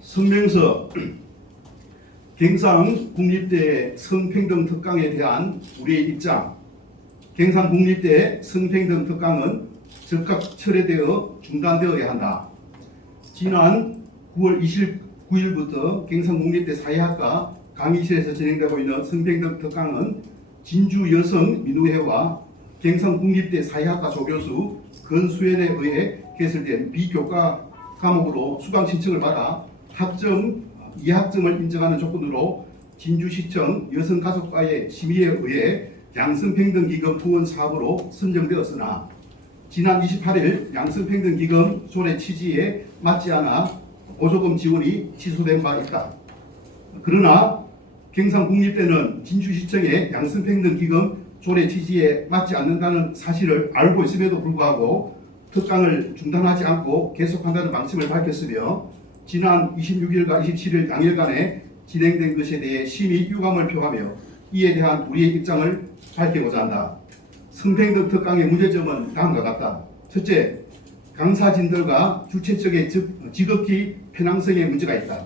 성명서 경상국립대 성평등 특강에 대한 우리의 입장. 경상국립대 성평등 특강은 즉각 철회되어 중단되어야 한다. 지난 9월 29일부터 경상국립대 사회학과 강의실에서 진행되고 있는 성평등 특강은 진주 여성민우회와 경상국립대 사회학과 조교수 건수연에 의해 개설된 비교과 과목으로 수강 신청을 받아 학점 2학점을 인정하는 조건으로 진주시청 여성가족과의 심의에 의해 양성평등기금 후원 사업으로 선정되었으나 지난 28일 양성평등기금 조례 취지에 맞지 않아 보조금 지원이 취소된 바 있다. 그러나 경상국립대는 진주시청의 양성평등기금 조례 취지에 맞지 않는다는 사실을 알고 있음에도 불구하고 특강을 중단하지 않고 계속한다는 방침을 밝혔으며 지난 26일과 27일 당일간에 진행된 것에 대해 심히 유감을 표하며 이에 대한 우리의 입장을 밝히고자 한다. 성평등 특강의 문제점은 다음과 같다. 첫째, 강사진들과 주최 측의 지극히 편향성의 문제가 있다.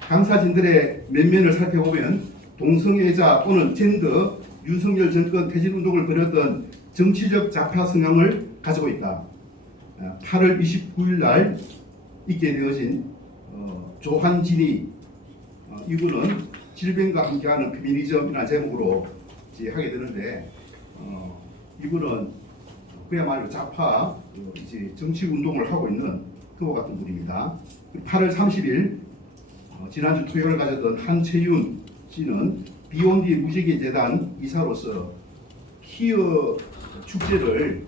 강사진들의 면면을 살펴보면 동성애자 또는 젠더, 윤석열 정권 퇴진운동을 벌였던 정치적 좌파 성향을 가지고 있다. 8월 29일 날 있게 되어진 조한진이 이분은 질병과 함께하는 페미니즘이라는 제목으로 하게 되는데 이분은 그야말로 좌파 이제 정치 운동을 하고 있는 그와 같은 분입니다. 8월 30일 지난주 토요일 가졌던 한채윤 씨는 비욘디 무지개 재단 이사로서 키어 축제를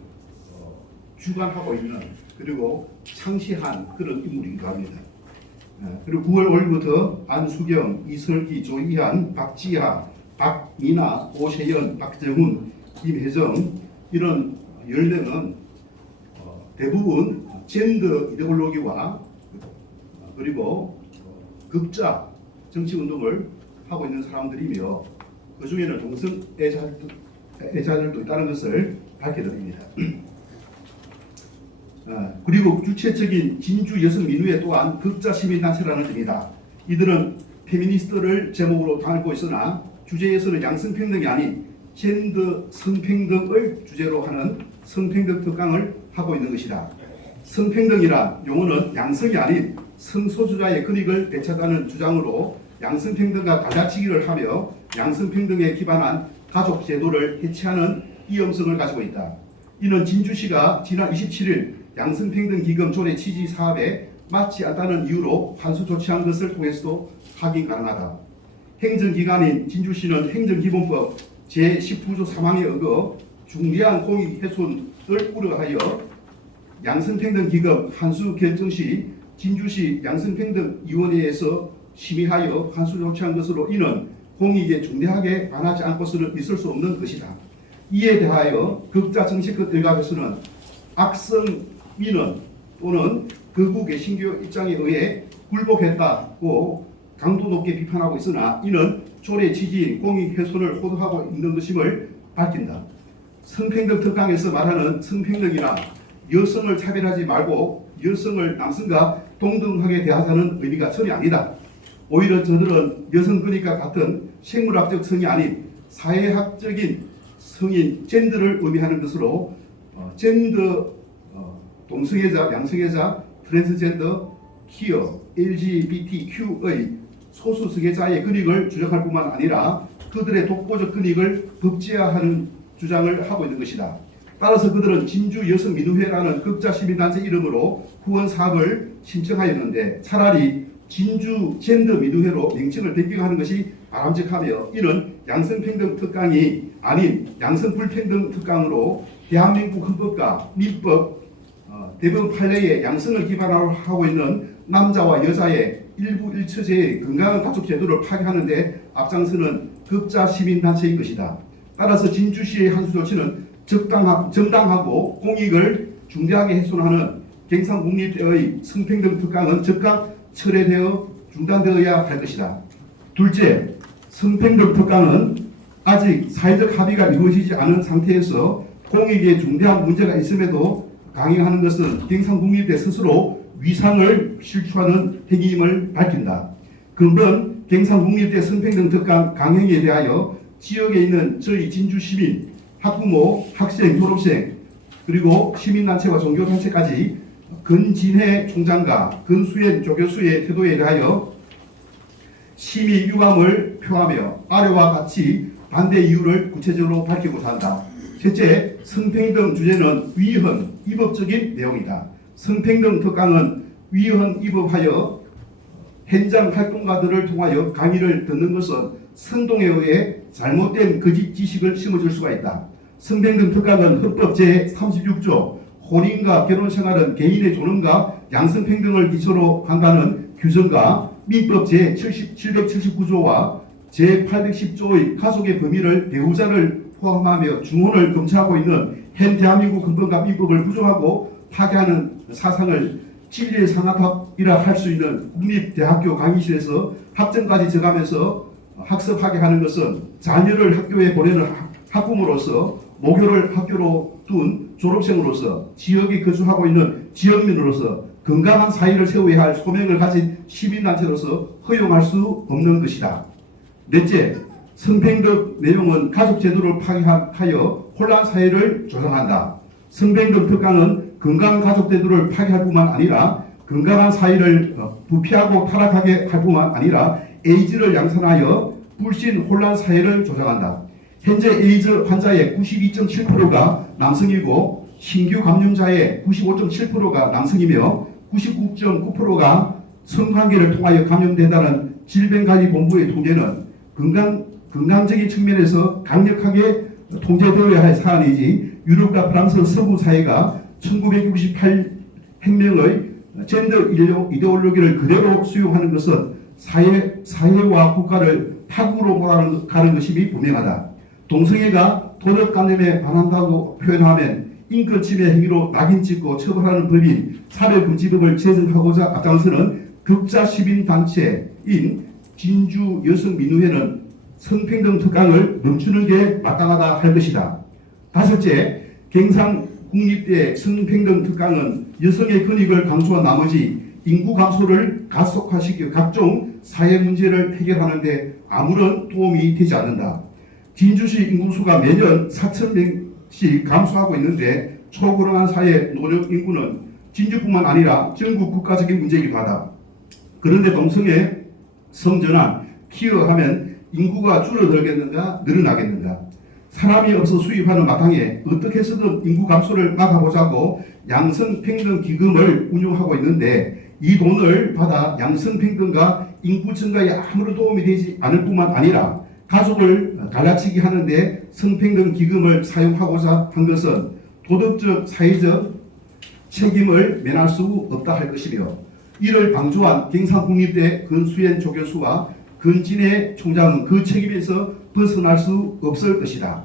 주관하고 있는 그리고 창시한 그런 인물이기도 합니다. 그리고 9월 5일부터 안수경, 이설기, 조이한, 박지하, 박미나, 오세연, 박정훈, 김혜정 이런 10명은 대부분 젠더 이데올로기와 그리고 극자 정치운동을 하고 있는 사람들이며 그 중에는 동성애자들도 있다는 것을 밝혀드립니다. 그리고 주체적인 진주 여성민우회 또한 극자 시민단체라는 점이다. 이들은 페미니스트를 제목으로 달고 있으나 주제에서는 양성평등이 아닌 젠더 성평등을 주제로 하는 성평등 특강을 하고 있는 것이다. 성평등이란 용어는 양성이 아닌 성소수자의 권익을 되찾아가는 주장으로 양성평등과 갈라치기를 하며 양성평등에 기반한 가족 제도를 해체하는 위험성을 가지고 있다. 이는 진주시가 지난 27일 양성평등기금 조례 취지 사업에 맞지 않다는 이유로 환수 조치한 것을 통해서도 확인 가능하다. 행정기관인 진주시는 행정기본법 제19조 3항에 의거 중대한 공익훼손을 우려하여 양성평등기금 환수 결정 시 진주시 양성평등위원회에서 심의하여 환수 조치한 것으로 이는 공익에 중대하게 반하지 않고서는 있을 수 없는 것이다. 이에 대하여 극자 정치권 일각에서는 악성민원 또는 극우 개신교 입장에 의해 굴복했다고 강도 높게 비판하고 있으나 이는 조례 취지인 공익훼손을 호도하고 있는 것임을 밝힌다. 성평등 특강에서 말하는 성평등이란 여성을 차별하지 말고 여성을 남성과 동등하게 대하자는 의미가 전혀 아니다. 오히려 저들은 여성 권익과 같은 생물학적 성이 아닌 사회학적인 성인 젠더를 의미하는 것으로 젠더, 동성애자, 양성애자, 트랜스젠더, 퀴어, LGBTQ의 소수 성애자의 권익을 주장할 뿐만 아니라 그들의 독보적 권익을 법제화하는 주장을 하고 있는 것이다. 따라서 그들은 진주 여성민우회라는 극자 시민단체 이름으로 후원 사업을 신청하였는데 차라리 진주 젠더민우회로 명칭을 변경하는 것이 바람직하며 이는 양성평등 특강이 아닌 양성불평등 특강으로 대한민국 헌법과 민법 대법원 판례의 양성을 기반으로 하고 있는 남자와 여자의 일부 일처제의 건강한 가족 제도를 파괴하는 데 앞장서는 극자 시민단체인 것이다. 따라서 진주시의 한수 조치는 정당하고 공익을 중대하게 훼손하는 경상국립대의 성평등 특강은 즉각 철회되어 중단되어야 할 것이다. 둘째, 성평등 특강은 아직 사회적 합의가 이루어지지 않은 상태에서 공익에 중대한 문제가 있음에도 강행하는 것은 경상국립대 스스로 위상을 실추하는 행위임을 밝힌다. 근본 경상국립대 성평등 특강 강행에 대하여 지역에 있는 저희 진주 시민, 학부모, 학생, 졸업생 그리고 시민단체와 종교단체까지 근진해 총장과 근수현 조교수의 태도에 대하여 심히 유감을 표하며 아래와 같이 반대 이유를 구체적으로 밝히고자 한다. 첫째, 성평등 주제는 위헌, 위법적인 내용이다. 성평등 특강은 위헌, 위법하여 현장 활동가들을 통하여 강의를 듣는 것은 선동에 의해 잘못된 거짓 지식을 심어줄 수가 있다. 성평등 특강은 헌법 제36조 혼인과 결혼생활은 개인의 존엄과 양성평등을 기초로 한다는 규정과 민법 제779조와 제810조의 가족의 범위를 배우자를 포함하며 중혼을 금지하고 있는 현 대한민국 헌법과 민법을 부정하고 파괴하는 사상을 진리의 상아탑이라 할 수 있는 국립대학교 강의실에서 학점까지 정하면서 학습하게 하는 것은 자녀를 학교에 보내는 학부모로서 모교를 학교로 둔 졸업생으로서 지역에 거주하고 있는 지역민으로서 건강한 사회를 세워야 할 소명을 가진 시민단체로서 허용할 수 없는 것이다. 넷째, 성평등 내용은 가족 제도를 파괴하여 혼란 사회를 조장한다. 성평등 특강은 건강한 가족 제도를 파괴할 뿐만 아니라 건강한 사회를 부패하고 타락하게 할 뿐만 아니라 에이즈를 양산하여 불신 혼란 사회를 조장한다. 현재 에이즈 환자의 92.7%가 남성이고 신규 감염자의 95.7%가 남성이며 99.9%가 성관계를 통하여 감염된다는 질병관리본부의 통계는 건강적인 측면에서 강력하게 통제되어야 할 사안이지 유럽과 프랑스 서구 사회가 1968 혁명의 젠더 이데올로기를 그대로 수용하는 것은 사회와 국가를 파국으로 몰아가는 것임이 분명하다. 동성애가 도덕관념에 반한다고 표현하면 인권 침해 행위로 낙인 찍고 처벌하는 법인 사회금지법을 제정하고자 앞장서는 극자 시민단체인 진주 여성민우회는 성평등 특강을 멈추는 게 마땅하다 할 것이다. 다섯째, 경상국립대 성평등 특강은 여성의 권익을 강조한 나머지 인구 감소를 가속화시켜 각종 사회 문제를 해결하는 데 아무런 도움이 되지 않는다. 진주시 인구수가 매년 4,000명씩 감소하고 있는데 초고령화 사회 노령 인구는 진주뿐만 아니라 전국 국가적인 문제이기도 하다. 그런데 동성애, 성전환, 키어하면 인구가 줄어들겠는가 늘어나겠는가? 사람이 없어 수입하는 마당에 어떻게 해서든 인구 감소를 막아보자고 양성평등기금을 운용하고 있는데 이 돈을 받아 양성평등과 인구 증가에 아무런 도움이 되지 않을 뿐만 아니라 가족을 갈라치기 하는데 성평등기금을 사용하고자 한 것은 도덕적, 사회적 책임을 면할 수 없다 할 것이며 이를 방조한 경상국립대 근수현 조교수와 근진해 총장은 그 책임에서 벗어날 수 없을 것이다.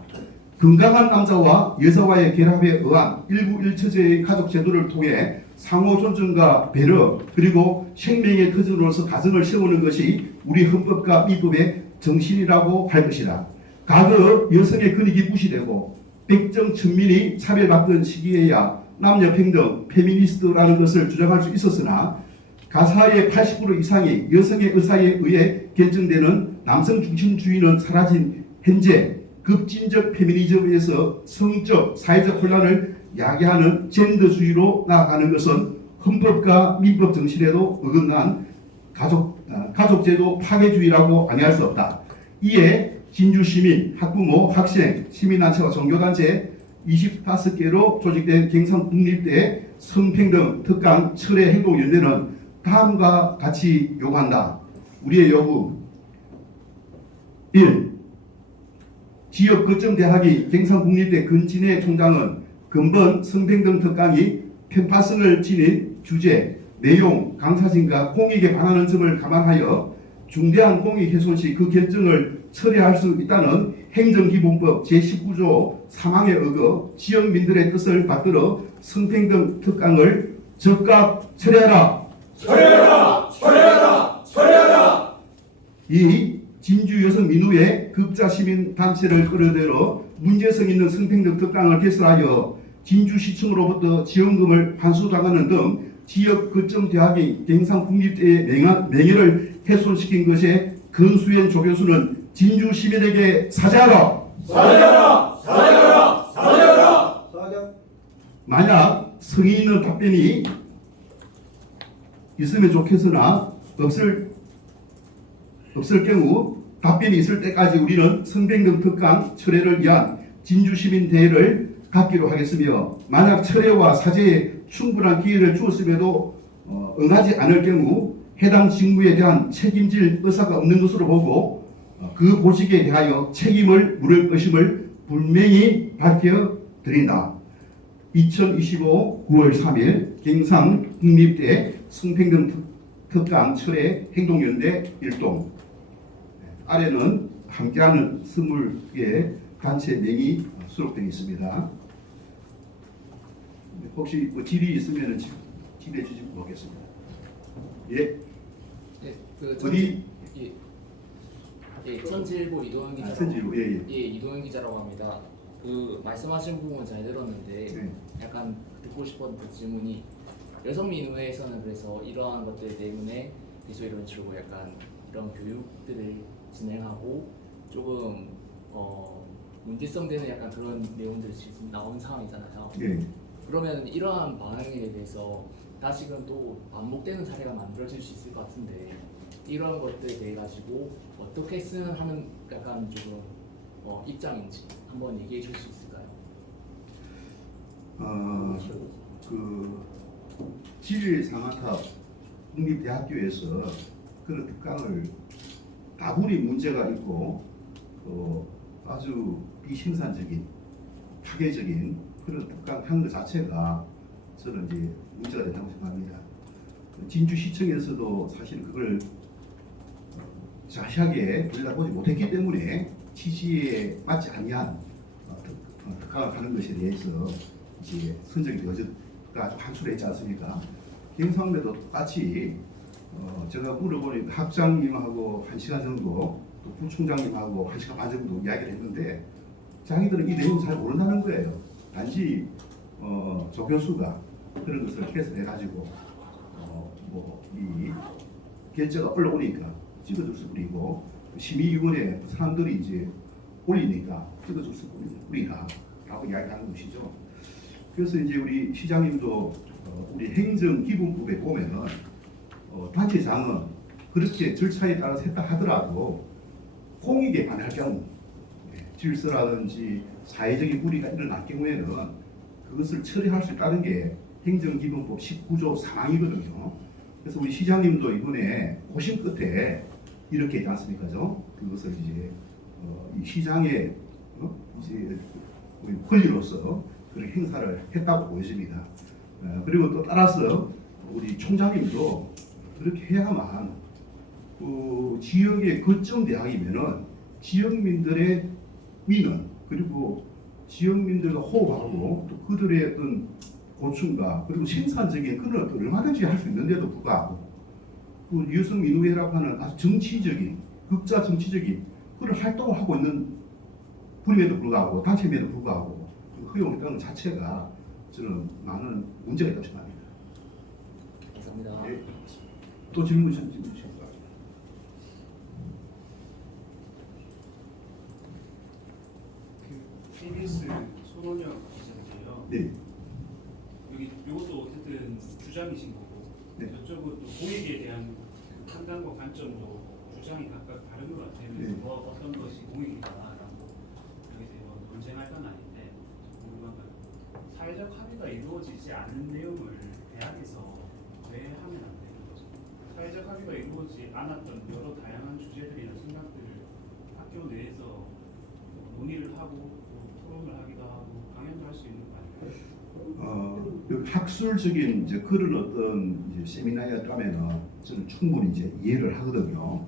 건강한 남자와 여자와의 결합에 의한 일부 일처제의 가족 제도를 통해 상호 존중과 배려 그리고 생명의 터전으로서 가정을 세우는 것이 우리 헌법과 민법의 정신이라고 할 것이다. 과거 여성의 권익이 무시되고 백정 천민이 차별받던 시기에야 남녀평등, 페미니스트라는 것을 주장할 수 있었으나 가사의 80% 이상이 여성의 의사에 의해 결정되는 남성 중심주의는 사라진 현재 급진적 페미니즘에서 성적, 사회적 혼란을 야기하는 젠더주의로 나아가는 것은 헌법과 민법 정신에도 어긋난 가족제도 파괴주의라고 아니할 수 없다. 이에 진주시민, 학부모, 학생, 시민단체와 종교단체 25개로 조직된 경상국립대 성평등 특강 철회 행동연대는 다음과 같이 요구한다. 우리의 요구 1. 지역 거점 대학이 경상국립대 근진해 총장은 근본 성평등 특강이 편파성을 지닌 주제, 내용, 강사진과 공익에 반하는 점을 감안하여 중대한 공익 훼손 시 그 결정을 철회할 수 있다는 행정기본법 제19조 3항에 어겨 지역민들의 뜻을 받들어 성평등 특강을 즉각 철회하라. 철회하라! 철회하라! 철회하라! 이 진주 여성 민우회 극자 시민 단체를 끌어들여 문제성 있는 성평등 특강을 개설하여 진주시청으로부터 지원금을 환수당하는 등 지역 거점 대학의 경상 국립대의 명예를 훼손시킨 것에 건수현 조교수는 진주 시민에게 사죄하라. 사죄하라! 사죄하라! 사죄하라! 만약 성의 있는 답변이 있으면 좋겠으나 없을 경우 답변이 있을 때까지 우리는 성백령 특강 철회를 위한 진주시민대회를 갖기로 하겠으며 만약 철회와 사죄에 충분한 기회를 주었음에도 응하지 않을 경우 해당 직무에 대한 책임질 의사가 없는 것으로 보고 그 보직에 대하여 책임을 물을 것임을 분명히 밝혀드린다. 2025 9월 3일 경상 국립대 성평등 특강 철회 행동연대 일동. 아래는 함께하는 20개 단체 명이 수록되어 있습니다. 혹시 뭐 질의 있으면 질의해 주시면 보겠습니다. 예. 네, 그 어디? 천지일보 이동현 기자. 천지일보, 예. 예, 이동현 기자라고 합니다. 그 말씀하신 부분 잘 들었는데 네. 약간 듣고 싶었던 질문이 여성민우회에서는 그래서 이러한 것들 때문에 계속 이런 식으로 약간 이런 교육들을 진행하고 조금 문제성 되는 약간 그런 내용들이 지금 나온 상황이잖아요. 예. 그러면 이러한 방향에 대해서 다시금 또 반복되는 사례가 만들어질 수 있을 것 같은데 이런 것들에 대해 가지고 어떻게 하면 약간 조금 입장인지 한번 얘기해 줄 수 있을까요? 그 진일상학학 국립대학교에서 그런 특강을 다분히 문제가 있고 아주 비생산적인 파괴적인 그런 특강 한 것 자체가 저는 이제 문제가 된다고 생각합니다. 진주시청에서도 사실 그걸 자세하게 들여다보지 못했기 때문에 취지에 맞지 아니한 특강을 하는 것에 대해서 이제 선정이 되어져가 한수를 했지 않습니까? 경상대도 똑같이 제가 물어보니까 학장님하고 1시간 정도 또 부총장님하고 1시간 반 정도 이야기를 했는데 자기들은 이 내용 잘 모른다는 거예요. 단지 조 교수가 그런 것을 해석해가지고 이 결제가 올라오니까 찍어줄 뿐이고 심의위원회 사람들이 이제 올리니까 찍어줄 뿐이다라고 이야기하는 것이죠. 그래서 이제 우리 시장님도 우리 행정기본법에 보면은 단체장은 그렇게 절차에 따라서 했다 하더라도 공익에 반할 경우 질서라든지 사회적인 불이가 일어날 경우에는 그것을 처리할 수 있다는 게 행정기본법 19조 3항이거든요. 그래서 우리 시장님도 이번에 고심 끝에 이렇게 했지 않습니까? 그것을 이제 이 시장의 이제 우리 권리로서 그런 행사를 했다고 보여집니다. 그리고 또 따라서 우리 총장님도 그렇게 해야만 그 지역의 거점 대학이면은 지역민들의 민원 그리고 지역민들과 호흡하고 또 그들의 어떤 고충과 그리고 생산적인 그런 어떤 얼마든지 할 수 있는데도 불구하고 그 여성민우회라고 하는 아주 정치적인 극자 정치적인 그런 활동을 하고 있는 분임에도 불구하고 단체임에도 불구하고 허용했다는 자체가 저는 많은 문제가 있다고 생각합니다. 감사합니다. 예. 또 질문 주실까요? KBS 손원영 기자인데요. 네. 여기 이것도 어쨌든 주장이신 거고 네. 저쪽은 또 공익에 대한 그 판단과 관점도 주장이 각각 다른 것 같아요. 그래서 네. 뭐 어떤 것이 공익이다라고 여기서 논쟁할 건 아닌데 궁금한 건 사회적 합의가 이루어지지 않은 내용을 대학에서 왜 하면 안 되는 거죠? 사회적 합의가 이루어지지 않았던 여러 다양한 주제들이나 생각들을 학교 내에서 논의를 하고 또 토론을 하기도 하고 강연도 할 수 있는 거 아닌가요? 그 학술적인 이제 그런 어떤 이제 세미나였다면은 저는 충분히 이제 이해를 하거든요.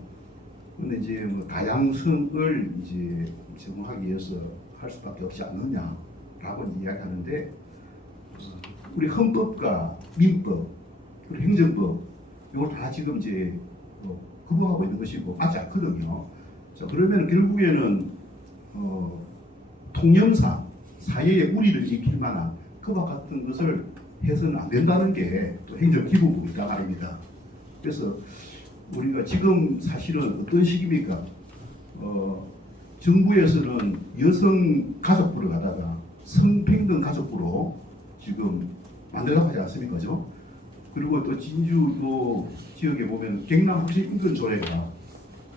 근데 이제 뭐 다양성을 이제 제공하기 위해서 할 수밖에 없지 않느냐라고 이야기하는데 우리 헌법과 민법 그리고 행정법 이걸 다 지금 이제 거부하고 있는 것이고 맞지 않거든요. 자 그러면 결국에는 통념상 사회의 우리를 지킬 만한 그와 같은 것을 해서는 안 된다는 게 또 행정기본법이다 말입니다. 그래서 우리가 지금 사실은 어떤 시기입니까? 정부에서는 여성 가족부를 갖다가 성평등 가족부로 지금 만들려고 하지 않습니까? 그죠? 그리고 또 진주도 지역에 보면 경남 혹시 인권조례가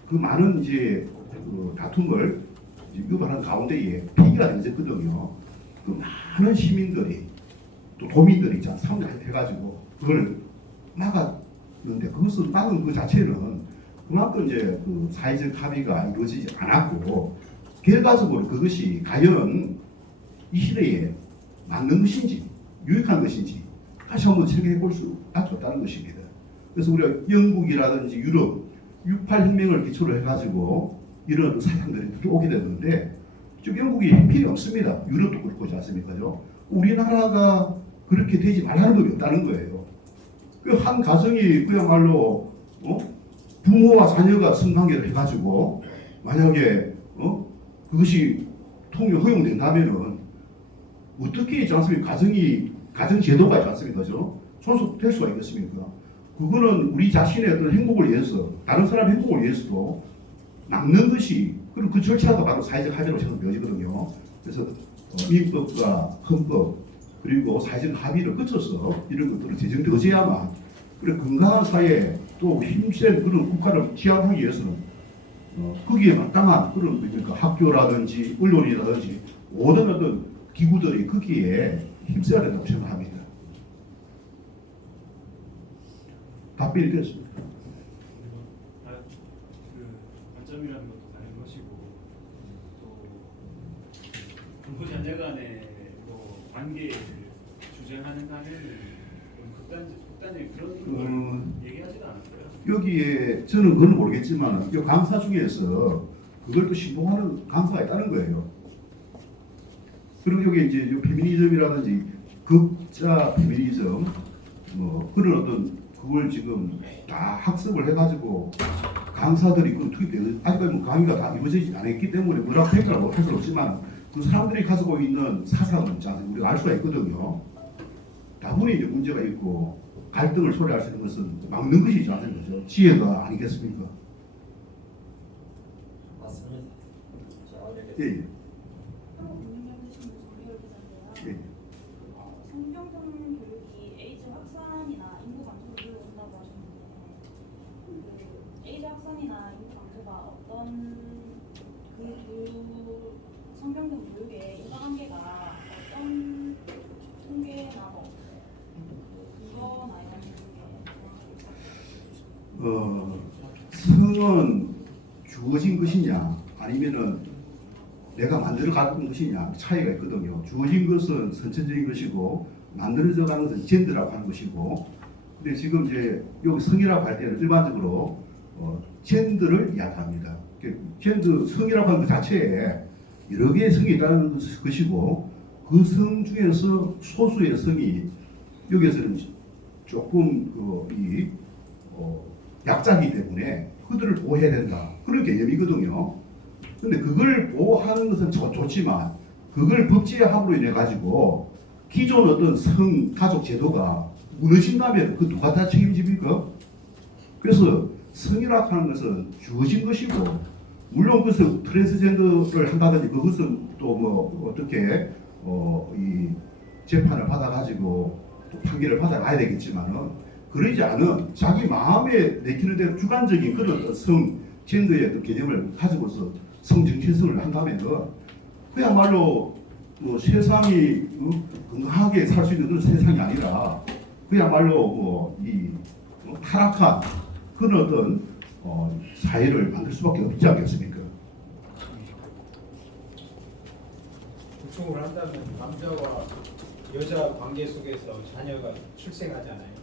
그 많은 이제 그 다툼을 유발한 가운데에 폐기가 되었거든요. 그 많은 시민들이 또 도민들이 참여해가지고 그걸 막았는데 그것을 막은 그 자체는 그만큼 이제 그 사회적 합의가 이루어지지 않았고 결과적으로 그것이 과연 이 시대에 맞는 것인지 유익한 것인지 다시 한번 생각해 볼 수밖에 없다는 것입니다. 그래서 우리가 영국이라든지 유럽 68혁명을 기초로 해가지고 이런 어떤 사상들이 들어오게 됐는데 좀 영국이 필이 없습니다. 유럽도 그렇고 그렇지 않습니까요? 우리나라가 그렇게 되지 말라는 법이 없다는 거예요. 그 한 가정이 그야말로 부모와 자녀가 성관계를 해가지고 만약에 그것이 통일 허용된다면은 어떻게 있지 않습니까? 가정 제도가 있지 않습니까? 존속될 수가 있겠습니까? 그거는 우리 자신의 어떤 행복을 위해서 다른 사람의 행복을 위해서도 막는 것이 그리고 그 절차가 바로 사회적 합의로 생각되어지거든요. 그래서 민법과 헌법 그리고 사회적 합의를 거쳐서 이런 것들을 제정되어져야만 그리고 건강한 사회 또 힘센 그런 국가를 지향하기 위해서는 거기에 마땅한 그런 그러니까 학교라든지 언론이라든지 모든 어떤 기구들이 거기에 힘써야 된다고 생각합니다. 답변이 됐습니다. 그 관점이라는 것도 다른 것이고 또 부모 자녀 간의 뭐 관계를 주장하는 한에는 극단적인 그런 얘기하지도 않았어요. 여기에 저는 그건 모르겠지만 이 강사 중에서 그걸 또 신봉하는 강사가 있다는 거예요. 그리고 여기 이제 요 페미니즘이라든지 극자 페미니즘 그런 어떤 그걸 지금 다 학습을 해가지고 강사들이 그 투입되는 아직까지 뭐 강의가 다 이루어지지 않았기 때문에 뭐라고 평가를 못할 수는 없지만 그 사람들이 가지고 있는 사상은 우리가 알 수가 있거든요. 다분히 이제 문제가 있고 갈등을 초래할 수 있는 것은 막는 것이지 않습니까? 지혜가 아니겠습니까? 맞습니다. 예, 예. 예. 성평등 교육이 에이즈 확산이나 인구 감소를 이루어온다고 하셨는데 그 에이즈 확산이나 인구 감소가 어떤 성평등 교육의 인과관계가 어떤 통계나 뭐 근거나 이런 쪽에 성은 주어진 것이냐 아니면은 내가 만들어가는 것이냐 차이가 있거든요. 주어진 것은 선천적인 것이고 만들어져 가는 것은 젠더라고 하는 것이고 근데 지금 이제 여기 성이라고 할 때는 일반적으로 젠더를 이야기합니다. 젠더 성이라고 하는 것 자체에 여러 개의 성이 있다는 것이고 그 성 중에서 소수의 성이 여기에서는 조금 약자이기 때문에 그들을 보호해야 된다 그런 개념이거든요. 근데 그걸 보호하는 것은 좋지만 그걸 법제화함으로 인해 가지고 기존 어떤 성 가족 제도가 무너진다면 그 누가 다 책임집니까? 그래서 성이라고 하는 것은 주어진 것이고 물론 그것을 트랜스젠더를 한다든지 그것은 또 뭐 어떻게 이 재판을 받아 가지고 또 판결을 받아가야 되겠지만은 그러지 않은 자기 마음에 내키는 대로 주관적인 그런 성 젠더의 어떤 개념을 가지고서 성정체성을 한다면 그야말로 세상이 건강하게 살 수 있는 그런 세상이 아니라 그야말로 타락한 그런 어떤 사회를 만들 수밖에 없지 않겠습니까? 구충을 한다면 남자와 여자 관계 속에서 자녀가 출생하잖아요.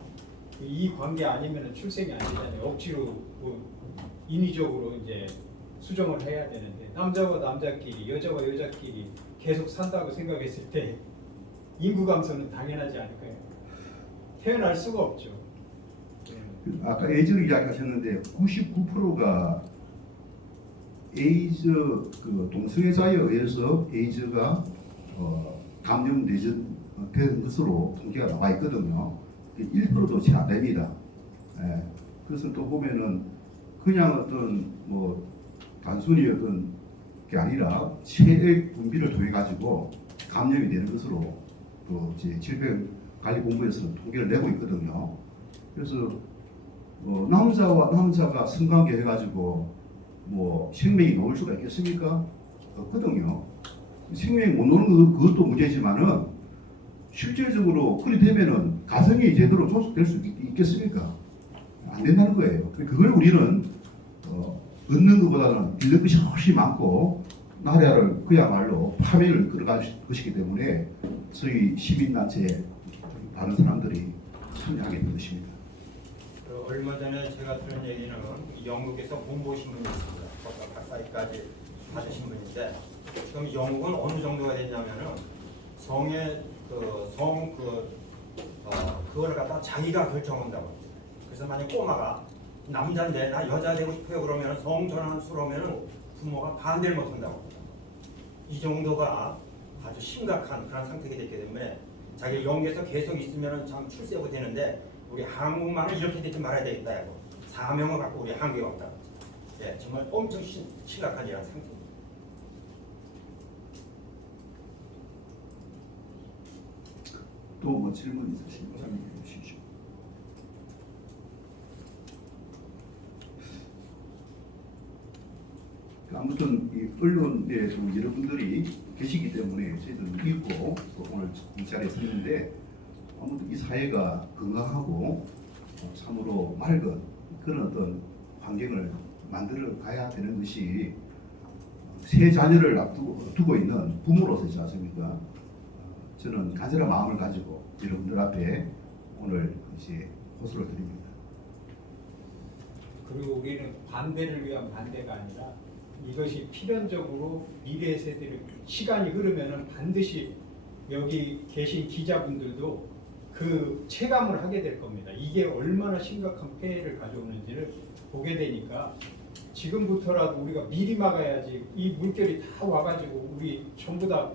이 관계 아니면 출생이 안 되잖아요. 억지로 인위적으로 이제 수정을 해야 되는데 남자와 남자끼리 여자와 여자끼리 계속 산다고 생각했을 때 인구 감소는 당연하지 않을까요? 태어날 수가 없죠. 아까 에이즈를 이야기하셨는데 99%가 에이즈 동성애자에 의해서 에이즈가 감염되지 된 것으로 통계가 나와 있거든요. 1%도 채 안 됩니다. 예. 그것은 또 보면은 그냥 어떤 뭐 단순히 어떤 게 아니라 체액 분비를 통해 가지고 감염이 되는 것으로 또 이제 질병관리본부에서는 통계를 내고 있거든요. 그래서 남자와 남자가 성관계 해가지고 뭐 생명이 나올 수가 있겠습니까? 없거든요. 생명이 못 나오는 그것도 문제지만은 실질적으로 그리 되면은 가정이 제대로 조속될 수 있겠습니까? 안 된다는 거예요. 그걸 우리는 얻는 것보다는 잃는 것이 훨씬 많고 나라를 그야말로 파멸을 끌어갈 것이기 때문에 저희 시민단체 다른 사람들이 참여하게 된 것입니다. 얼마 전에 제가 들은 얘기는 영국에서 공보신 분이 있습니다. 박사까지 받으신 분인데 지금 영국은 어느 정도가 됐냐면은 성의 그거를 갖다 자기가 결정한다고. 그래서 만약 꼬마가 남자인데 나 여자 되고 싶어요 그러면 성 전환수로 하면은 부모가 반대를 못 한다고 합니다. 이 정도가 아주 심각한 그런 상태가 됐기 때문에 자기 영국에서 계속 있으면은 참 출세가 되는데 우리 한국만은 이렇게 되지 말아야 되겠다고 사명을 갖고 우리 한국에 왔다. 예, 정말 엄청 심각한 이런 상태입니다. 또 뭐 질문 있으시면 설명해 주시죠. 아무튼 이 언론에 좀 여러분들이 계시기 때문에 저희들은 읽고 또 오늘 이 자리에 서 있는데 아무튼 이 사회가 건강하고 참으로 맑은 그런 어떤 환경을 만들어 가야 되는 것이 새 자녀를 앞두고 있는 부모로서지 않습니까? 저는 간절한 마음을 가지고 여러분들 앞에 오늘 이제 호소를 드립니다. 그리고 우리는 반대를 위한 반대가 아니라 이것이 필연적으로 미래 세대를 시간이 흐르면은 반드시 여기 계신 기자분들도 그 체감을 하게 될 겁니다. 이게 얼마나 심각한 폐해를 가져오는지를 보게 되니까 지금부터라도 우리가 미리 막아야지. 이 물결이 다 와가지고 우리 전부 다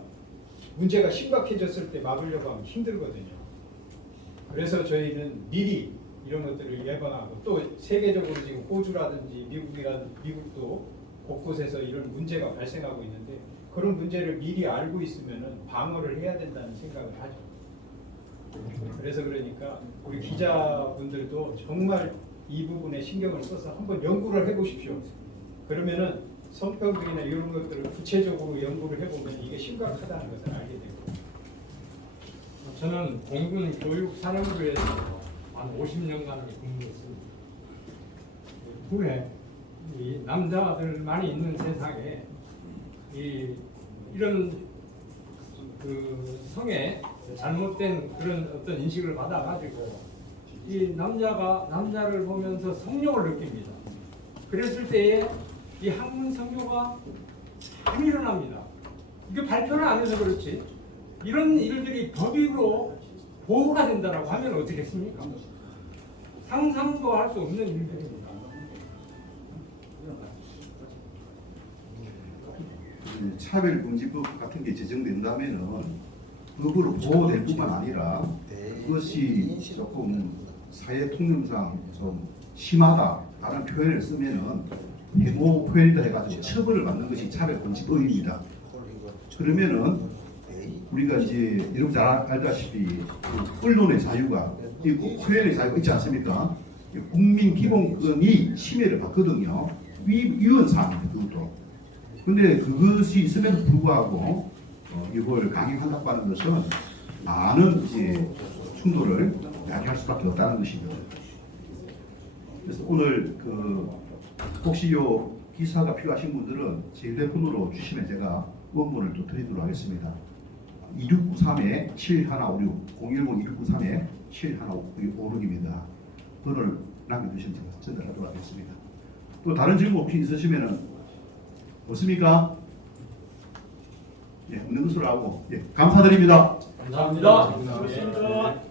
문제가 심각해졌을 때 막으려고 하면 힘들거든요. 그래서 저희는 미리 이런 것들을 예방하고 또 세계적으로 지금 호주라든지 미국도 곳곳에서 이런 문제가 발생하고 있는데 그런 문제를 미리 알고 있으면은 방어를 해야 된다는 생각을 하죠. 그래서 그러니까 우리 기자분들도 정말 이 부분에 신경을 써서 한번 연구를 해보십시오. 그러면은 성평등이나 이런 것들을 구체적으로 연구를 해보면 이게 심각하다는 것을 알게 되고. 저는 공군 교육사령부에서 한 50년간 근무했습니다. 후에 이 남자들만이 있는 세상에 이런 그 성에 잘못된 그런 어떤 인식을 받아가지고 이 남자를 보면서 성욕을 느낍니다. 그랬을 때에 이 학문 성교가 안 일어납니다. 이게 발표를 안 해서 그렇지. 이런 일들이 법으로 보호가 된다라고 하면 어떻겠습니까? 상상도 할 수 없는 일들입니다. 차별금지법 같은 게 제정된다면은 법으로 보호될 뿐만 아니라 그것이 조금 사회 통념상 좀 심하다라는 표현을 쓰면은 해모 표현이다 해가지고 처벌을 받는 것이 차별금지법입니다. 그러면은 우리가 이제 여러분 잘 알다시피 언론의 자유가 있고 표현의 자유가 있지 않습니까? 국민 기본권이 침해를 받거든요. 위헌 사항입니다. 그것도. 근데 그것이 있음에도 불구하고 이걸 강행한다고 하는 것은 많은 이제 충돌을 야기할 수밖에 없다는 것입니다. 그래서 오늘 혹시 요 기사가 필요하신 분들은 제 휴대폰으로 주시면 제가 원본을 또 드리도록 하겠습니다. 2693-7156 010-2693-7156입니다. 번호를 남겨주시면 제가 전달하도록 하겠습니다. 또 다른 질문 혹시 있으시면은 없습니까? 예, 없는 것으로 하고 감사드립니다. 감사합니다. 감사합니다.